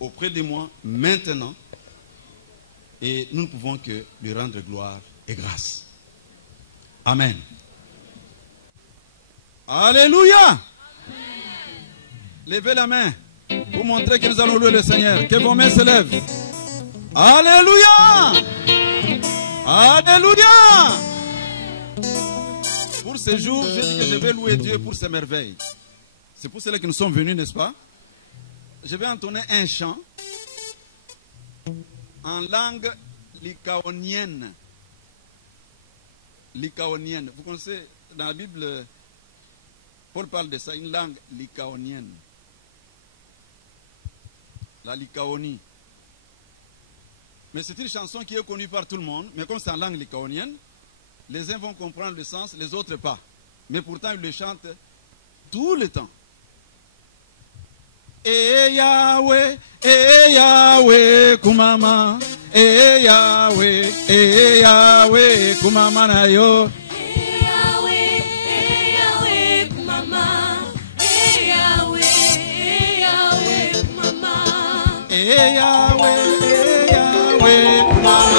auprès de moi maintenant, et nous ne pouvons que lui rendre gloire et grâce. Amen. Alléluia. Amen. Levez la main pour montrer que nous allons louer le Seigneur. Que vos mains se lèvent. Alléluia. Alléluia. Pour ce jour, je dis que je vais louer Dieu pour ses merveilles. C'est pour cela que nous sommes venus, n'est-ce pas? Je vais entonner un chant en langue lycaonienne. Lycaonienne. Vous connaissez, dans la Bible, Paul parle de ça, une langue lycaonienne. La Lycaonie. Mais c'est une chanson qui est connue par tout le monde, mais comme c'est en langue lycaonienne, les uns vont comprendre le sens, les autres pas. Mais pourtant, ils le chantent tout le temps. Yahweh, kumama. Yahweh, kumama na yo. Yahweh, kumama. Yahweh, kumama. Yahweh, kumama.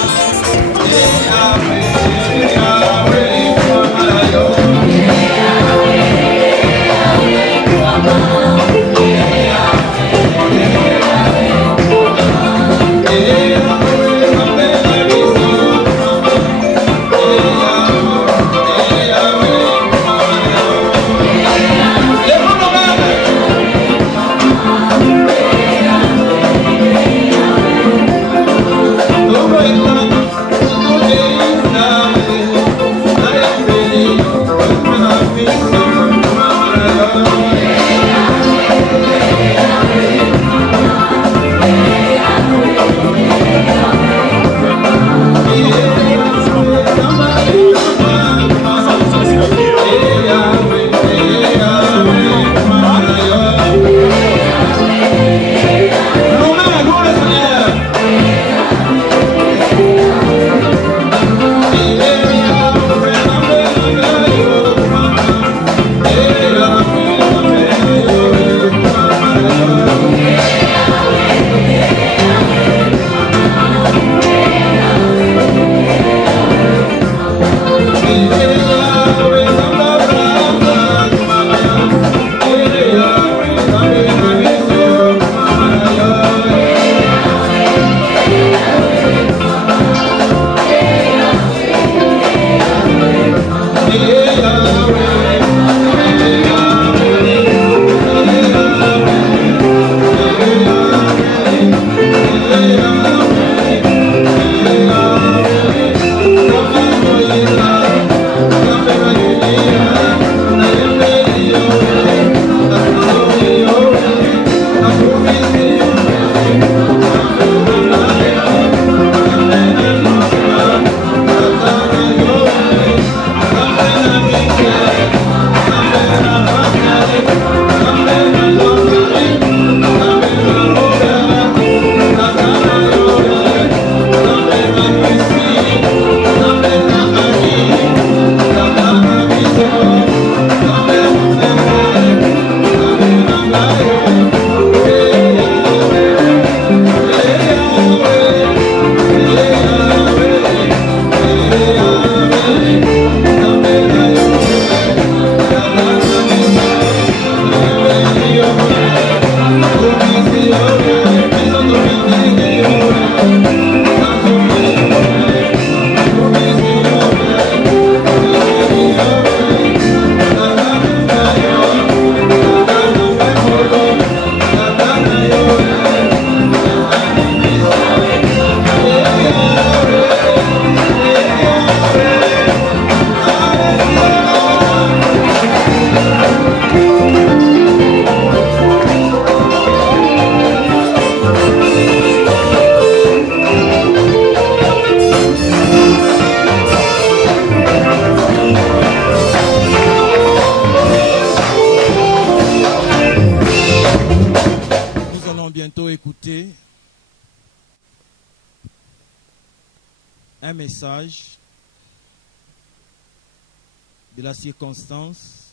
de la circonstance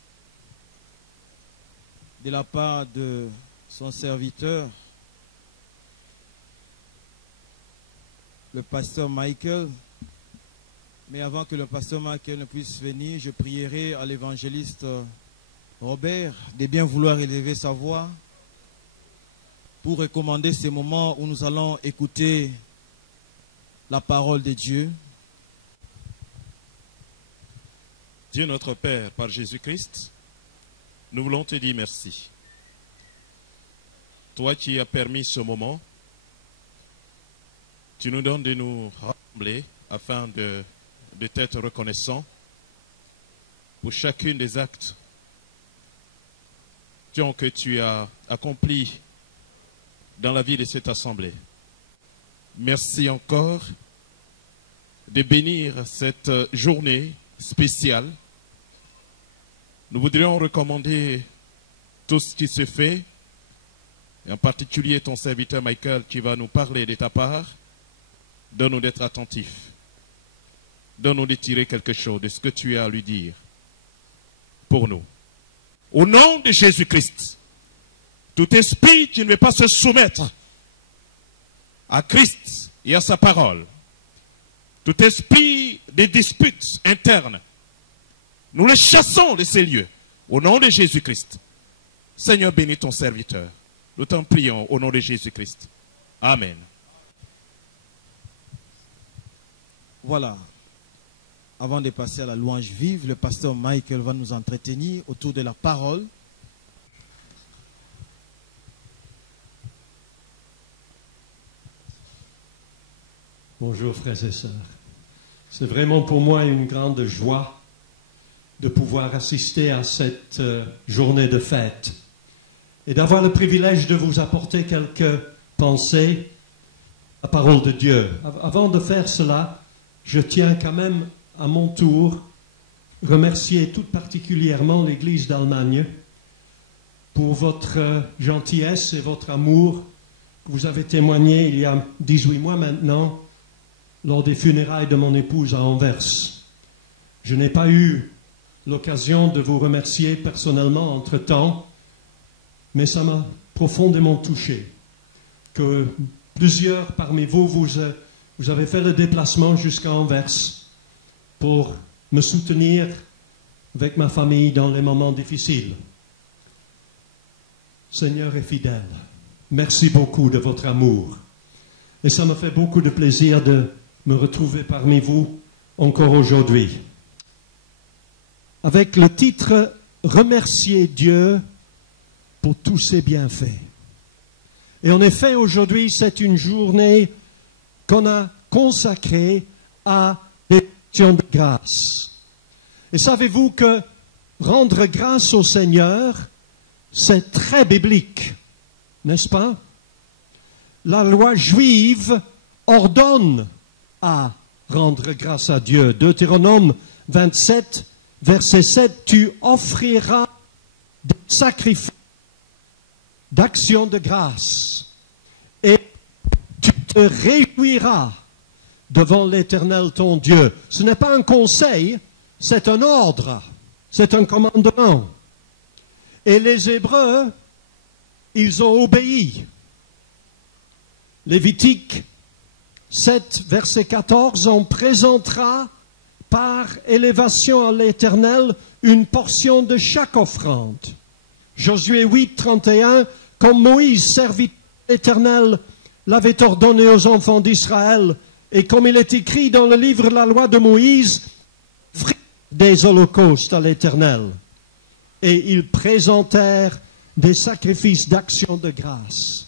de la part de son serviteur, le pasteur Michael. Mais avant que le pasteur Michael ne puisse venir, je prierai à l'évangéliste Robert de bien vouloir élever sa voix pour recommander ces moments où nous allons écouter la parole de Dieu. Dieu notre Père, par Jésus-Christ, nous voulons te dire merci. Toi qui as permis ce moment, tu nous donnes de nous rassembler afin de t'être reconnaissant pour chacune des actes que tu as accomplis dans la vie de cette assemblée. Merci encore de bénir cette journée spéciale. Nous voudrions recommander tout ce qui se fait, et en particulier ton serviteur Michael qui va nous parler de ta part. Donne-nous d'être attentifs. Donne-nous de tirer quelque chose de ce que tu as à lui dire pour nous. Au nom de Jésus-Christ, tout esprit qui ne veut pas se soumettre à Christ et à sa parole, tout esprit de disputes internes, nous le chassons de ces lieux, au nom de Jésus-Christ. Seigneur, bénis ton serviteur. Nous t'en prions au nom de Jésus-Christ. Amen. Voilà. Avant de passer à la louange vive, le pasteur Michael va nous entretenir autour de la parole. Bonjour frères et sœurs. C'est vraiment pour moi une grande joie de pouvoir assister à cette journée de fête et d'avoir le privilège de vous apporter quelques pensées, la parole de Dieu. Avant de faire cela, je tiens quand même à mon tour remercier tout particulièrement l'Église d'Allemagne pour votre gentillesse et votre amour que vous avez témoigné il y a 18 mois maintenant lors des funérailles de mon épouse à Anvers. Je n'ai pas eu l'occasion de vous remercier personnellement entre-temps, mais ça m'a profondément touché que plusieurs parmi vous, vous avez fait le déplacement jusqu'à Anvers pour me soutenir avec ma famille dans les moments difficiles. Seigneur est fidèle. Merci beaucoup de votre amour. Et ça me fait beaucoup de plaisir de me retrouver parmi vous encore aujourd'hui. Avec le titre « Remercier Dieu pour tous ses bienfaits ». Et en effet, aujourd'hui, c'est une journée qu'on a consacrée à l'action de grâce. Et savez-vous que rendre grâce au Seigneur, c'est très biblique, n'est-ce pas? La loi juive ordonne à rendre grâce à Dieu. Deutéronome 27, verset 7, tu offriras des sacrifices d'action de grâce et tu te réjouiras devant l'Éternel ton Dieu. Ce n'est pas un conseil, c'est un ordre, c'est un commandement. Et les Hébreux, ils ont obéi. Lévitique 7, verset 14, on présentera par élévation à l'Éternel une portion de chaque offrande. Josué 8, 31, comme Moïse, serviteur de l'Éternel, l'avait ordonné aux enfants d'Israël, et comme il est écrit dans le livre de la loi de Moïse, des holocaustes à l'Éternel. Et ils présentèrent des sacrifices d'action de grâce.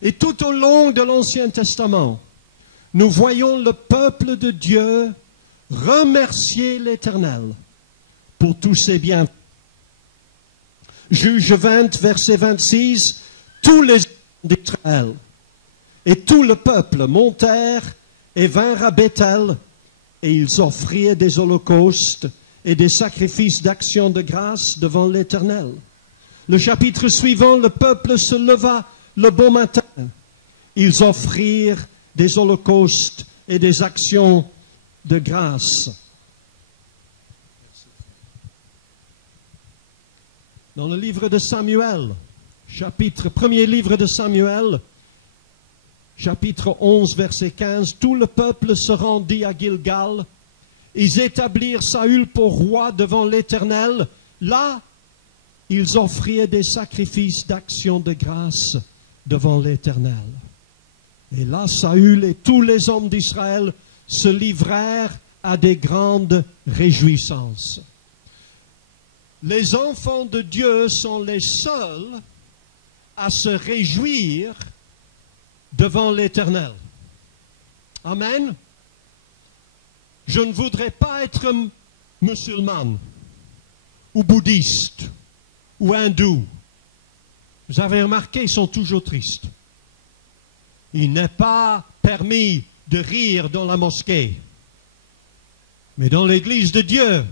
Et tout au long de l'Ancien Testament, nous voyons le peuple de Dieu remercier l'Éternel pour tous ses bienfaits. Juge 20, verset 26, tous les d'Israël et tout le peuple montèrent et vinrent à Bethel, et ils offrirent des holocaustes et des sacrifices d'action de grâce devant l'Éternel. Le chapitre suivant, le peuple se leva le bon matin. Ils offrirent des holocaustes et des actions de grâce. dans le livre de Samuel, premier livre de Samuel, chapitre 11, verset 15, tout le peuple se rendit à Gilgal. Ils établirent Saül pour roi devant l'Éternel. Là, ils offrirent des sacrifices d'action de grâce devant l'Éternel. Et là, Saül et tous les hommes d'Israël se livrèrent à des grandes réjouissances. Les enfants de Dieu sont les seuls à se réjouir devant l'Éternel. Amen. Je ne voudrais pas être musulmane ou bouddhiste ou hindou. Vous avez remarqué, ils sont toujours tristes. Il n'est pas permis de rire dans la mosquée. Mais dans l'église de Dieu,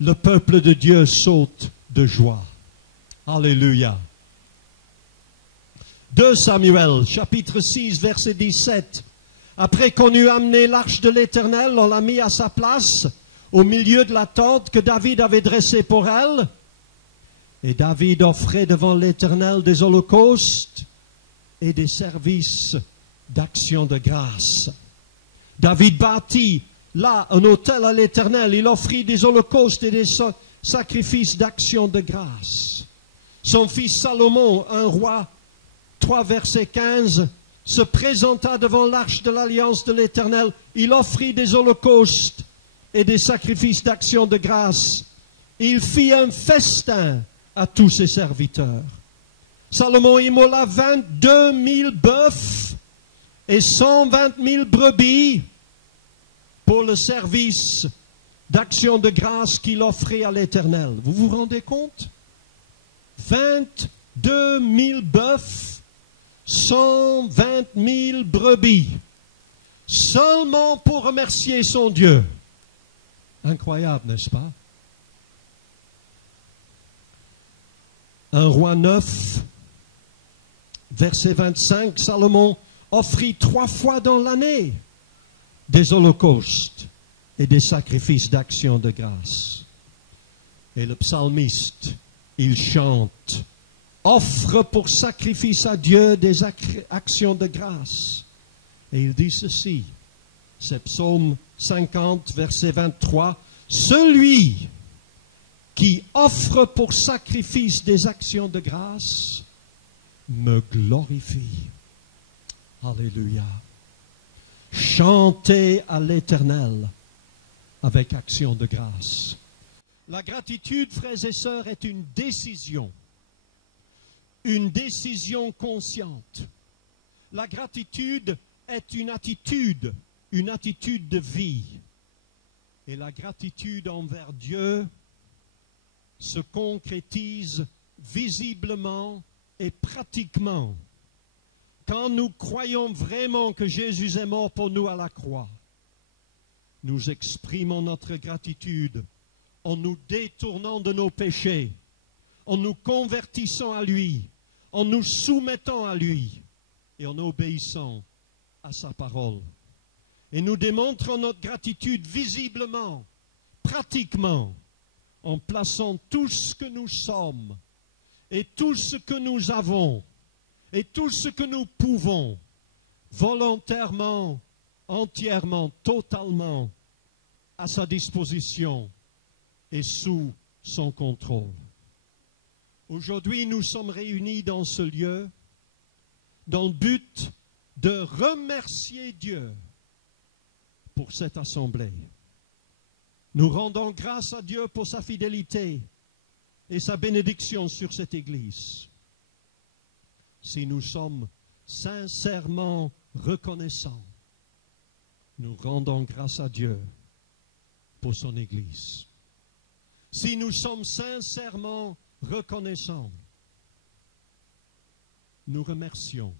le peuple de Dieu saute de joie. Alléluia. 2 Samuel, chapitre 6, verset 17. Après qu'on eut amené l'arche de l'Éternel, on l'a mis à sa place, au milieu de la tente que David avait dressée pour elle. Et David offrait devant l'Éternel des holocaustes et des services d'action de grâce. David bâtit là un autel à l'Éternel. Il offrit des holocaustes et des sacrifices d'action de grâce. Son fils Salomon, un roi, 3 verset 15, se présenta devant l'arche de l'alliance de l'Éternel. Il offrit des holocaustes et des sacrifices d'action de grâce. Il fit un festin à tous ses serviteurs. Salomon immola 22 000 bœufs et 120 000 brebis pour le service d'action de grâce qu'il offrait à l'Éternel. Vous vous rendez compte? 22 000 bœufs, 120 000 brebis, seulement pour remercier son Dieu. Incroyable, n'est-ce pas? 1 Roi 9, verset 25, Salomon offrit 3 fois dans l'année des holocaustes et des sacrifices d'action de grâce. Et le psalmiste, il chante, offre pour sacrifice à Dieu des actions de grâce. Et il dit ceci, c'est Psaume 50, verset 23, celui qui offre pour sacrifice des actions de grâce me glorifie. Alléluia. Chantez à l'Éternel avec action de grâce. La gratitude, frères et sœurs, est une décision consciente. La gratitude est une attitude de vie. Et la gratitude envers Dieu se concrétise visiblement et pratiquement quand nous croyons vraiment que Jésus est mort pour nous à la croix. Nous exprimons notre gratitude en nous détournant de nos péchés, en nous convertissant à lui, en nous soumettant à lui et en obéissant à sa parole. Et nous démontrons notre gratitude visiblement, pratiquement, en plaçant tout ce que nous sommes et tout ce que nous avons et tout ce que nous pouvons volontairement, entièrement, totalement à sa disposition et sous son contrôle. Aujourd'hui, nous sommes réunis dans ce lieu dans le but de remercier Dieu pour cette assemblée. Nous rendons grâce à Dieu pour sa fidélité et sa bénédiction sur cette Église. Si nous sommes sincèrement reconnaissants, nous rendons grâce à Dieu pour son Église. Si nous sommes sincèrement reconnaissants, nous remercions.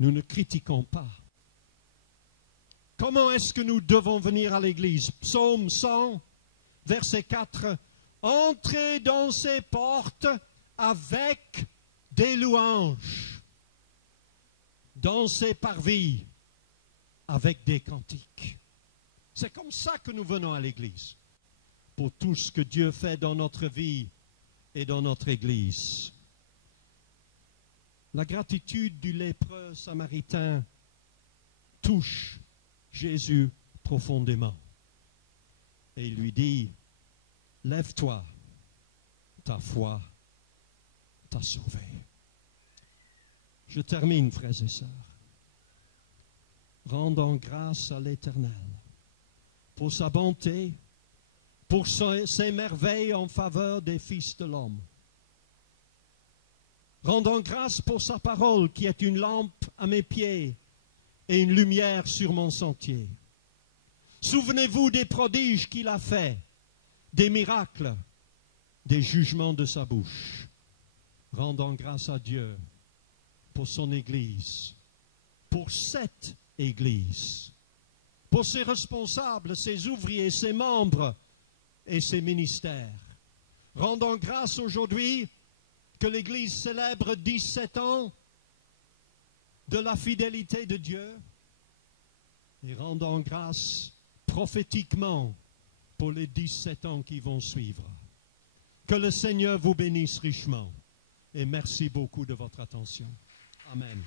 Nous ne critiquons pas. Comment est-ce que nous devons venir à l'église? Psaume 100, verset 4. Entrez dans ses portes avec des louanges, dans ses parvis avec des cantiques. C'est comme ça que nous venons à l'église. Pour tout ce que Dieu fait dans notre vie et dans notre Église. La gratitude du lépreux samaritain touche Jésus profondément. Et il lui dit, lève-toi, ta foi t'a sauvé. Je termine, frères et sœurs. Rendons grâce à l'Éternel pour sa bonté, pour ses merveilles en faveur des fils de l'homme. Rendons grâce pour sa parole qui est une lampe à mes pieds et une lumière sur mon sentier. Souvenez-vous des prodiges qu'il a faits, des miracles, des jugements de sa bouche. Rendons grâce à Dieu pour son Église, pour cette Église, pour ses responsables, ses ouvriers, ses membres et ses ministères. Rendons grâce aujourd'hui que l'Église célèbre 17 ans de la fidélité de Dieu et rendons grâce prophétiquement pour les 17 ans qui vont suivre. Que le Seigneur vous bénisse richement et merci beaucoup de votre attention. Amen.